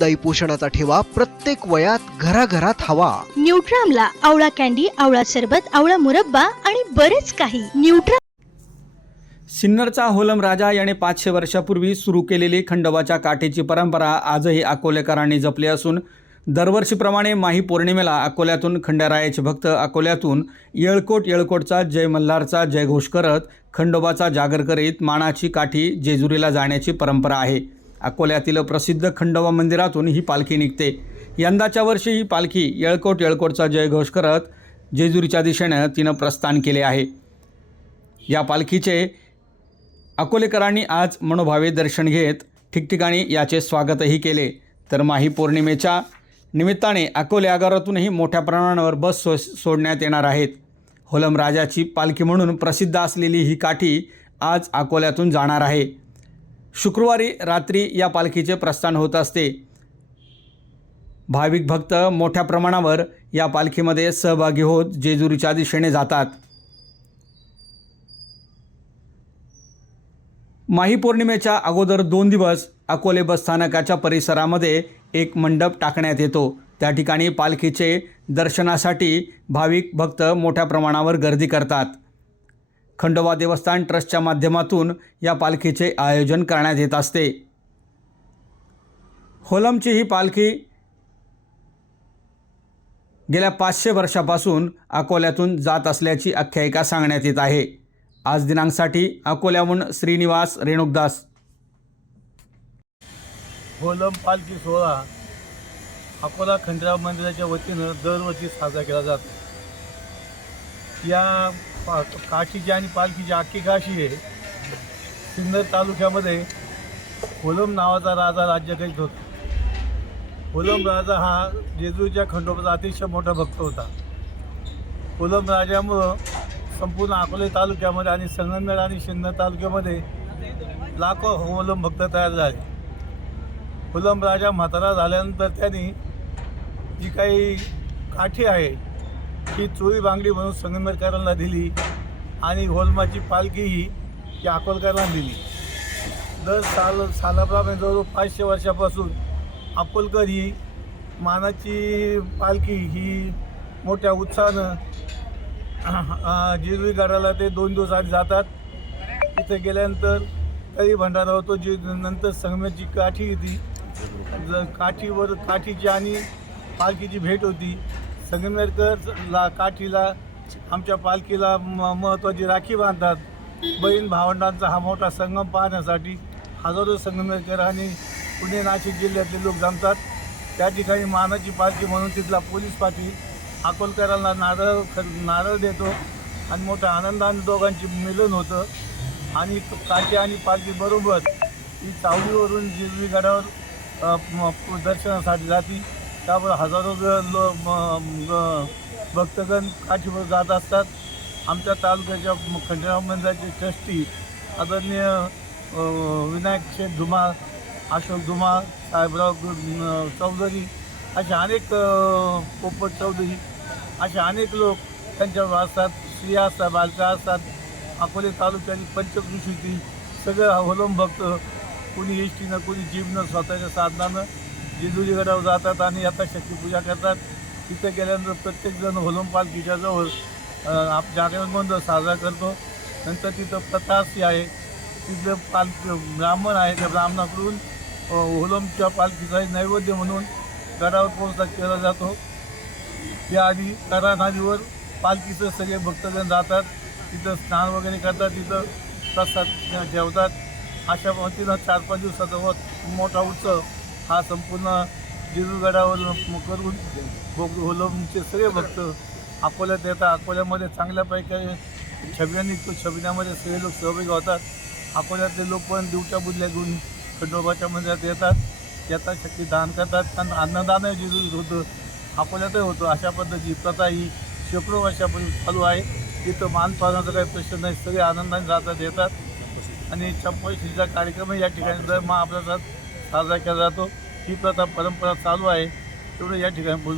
दही पोषणाचा ठेवा प्रत्येक वयात घराघरात हवा. न्यूट्रामला आवळा कॅन्डी आवळा सरबत आवळा मुरब्बा आणि बरेच काही. न्यूट्रा सिन्नरचा होलम राजा याने पाचशे वर्षापूर्वी सुरू केलेली खंडोबाच्या काठीची परंपरा आजही अकोलेकरांनी जपली असून दरवर्षीप्रमाणे माही पौर्णिमेला अकोल्यातून खंडेरायाचे भक्त अकोल्यातून येळकोट येळकोटचा जय मल्हारचा जयघोष करत खंडोबाचा जागर करीत मानाची काठी जेजुरीला जाण्याची परंपरा आहे. अकोल्यातील प्रसिद्ध खंडोबा मंदिरातून ही पालखी निघते. यंदाच्या वर्षी ही पालखी येळकोट येळकोटचा जयघोष करत जेजुरीच्या दिशेनं तिनं प्रस्थान केले आहे. या पालखीचे अकोलेकरांनी आज मनोभावे दर्शन घेत ठिकठिकाणी याचे स्वागतही केले. तर माही पौर्णिमेच्या निमित्ताने अकोले आगारातूनही मोठ्या प्रमाणावर बस सो सोडण्यात येणार आहेत. होलम राजाची पालखी म्हणून प्रसिद्ध असलेली ही काठी आज अकोल्यातून जाणार आहे. शुक्रवारी रात्री या पालखीचे प्रस्थान होत असते. भाविक भक्त मोठ्या प्रमाणावर या पालखीमध्ये सहभागी होत जेजुरीच्या दिशेने जातात. माही पौर्णिमेच्या अगोदर दोन दिवस अकोले बसस्थानकाच्या परिसरामध्ये एक मंडप टाकण्यात येतो. त्या ठिकाणी पालखीचे दर्शनासाठी भाविक भक्त मोठ्या प्रमाणावर गर्दी करतात. खंडोबा देवस्थान ट्रस्टच्या माध्यमातून या पालखीचे आयोजन करण्यात येत असते. होलमची ही पालखी गेल्या पाचशे वर्षापासून अकोल्यातून जात असल्याची आख्यायिका सांगण्यात येत आहे. आज दिनांकसाठी अकोल्याहून श्रीनिवास रेणुकदास. होलम पालखी सोहळा अकोला खंडराव मंदिराच्या वतीनं दरवर्षी साजरा केला जातो. या पा काठीची आणि पालखीची आख्खी काशी आहे. सिन्नर तालुक्यामध्ये कोलम नावाचा राजा राज्य करीत होता. कोलम राजा हा जेजूच्या खंडोबाचा अतिशय मोठा भक्त होता. कोलम राजामुळं संपूर्ण अकोले तालुक्यामध्ये आणि संगमनेर आणि सिन्नर तालुक्यामध्ये लाखो कोलम भक्त तयार झाले. कोलम राजा म्हातारा झाल्यानंतर त्यांनी जी काही काठी आहे ही चोरी बांगडी म्हणून संगमेरकरांना दिली आणि होलमाची पालखी ही या अकोलकरांना दिली. दर साल सालाप्रमाणे जवळजवळ पाचशे वर्षापासून अकोलकर ही मानाची पालखी ही मोठ्या उत्साहानं अं, गडाला ते दोन दिवस आधी जातात. तिथे गेल्यानंतर तरी भंडारा होतो जे नंतर संगमेरची काठी येते काठीवर काठीची आणि पालखीची भेट होती. संगमेरकर ला काठीला आमच्या पालखीला म महत्त्वाची राखी बांधतात. बहीण भावंडांचा हा मोठा संगम पाहण्यासाठी हजारो संगमनेरकर आणि पुणे नाशिक जिल्ह्यातले लोक जमतात. त्या ठिकाणी मानाची पालखी म्हणून तिथला पोलीस पाटील अकोलकरांना नारळ ख नारळ देतो आणि मोठ्या आनंदाने दोघांची मिलन होतं. आणि काठी आणि पालखी बरोबर ही चावडीवरून जिरवी गडावर म- दर्शनासाठी जाती. त्यामुळे हजारो भक्तगण काठीवर जात असतात. आमच्या तालुक्याच्या खंडेराव मंदिराचे ट्रस्टी आदरणीय विनायक शेठ धुमाळ अशोक धुमाळ साहेबराव चौधरी असे अनेक पोपट चौधरी असे अनेक लोक त्यांच्यावर असतात. स्त्रिया असतात बालका असतात. अकोले तालुक्यातील पंचकृषीतील सगळं होलम भक्त कुणी एस टीनं कुणी जीवनं स्वतःच्या साधनानं जेजुरी जातात आणि आता शक्तीपूजा करतात. तिथं गेल्यानंतर प्रत्येकजण होलम पालखीच्या जवळ आप जागरण गोंधळ साजरा करतो. नंतर तिथं प्रतासी आहे. तिथलं पाल ब्राह्मण आहे त्या ब्राह्मणाकडून होलमच्या पालखीचा नैवेद्य म्हणून गडावर पोहोचला केला जातो. त्याआधी करा नदीवर पालखीचं सगळे भक्तजण जातात. तिथं स्नान वगैरे करतात. तिथं प्रसाद ठेवतात. अशा पद्धतीनं चार पाच दिवसाचा मोठा उत्सव हा संपूर्ण जिजूगडावर करून भोग- होलमचे सगळे भक्त अकोल्यात येतात. अकोल्यामध्ये चांगल्या प्रकारे छबिना निघतो छबिन्यामध्ये सगळे लोक सहभागी होतात. अकोल्यातले लोक पण दिवट्या बुदल्या घेऊन खंडोबाच्या मंदिरात येतात. येतात शक्ती दान करतात. आणि अन्नदानही जेजूरीत होतं. अकोल्यातही होतं. अशा पद्धतीची प्रथा ही शेकडो वर्षापूर्वी चालू आहे. तिथं मान पाहण्याचा काही प्रश्न नाही. सगळे आनंदाने जातात येतात. आणि चंपशीचा कार्यक्रमही या ठिकाणी दर आपल्याला साजरा केला जातो. ही प्रथा परंपरा चालू आहे. तेवढं या ठिकाणी बोलू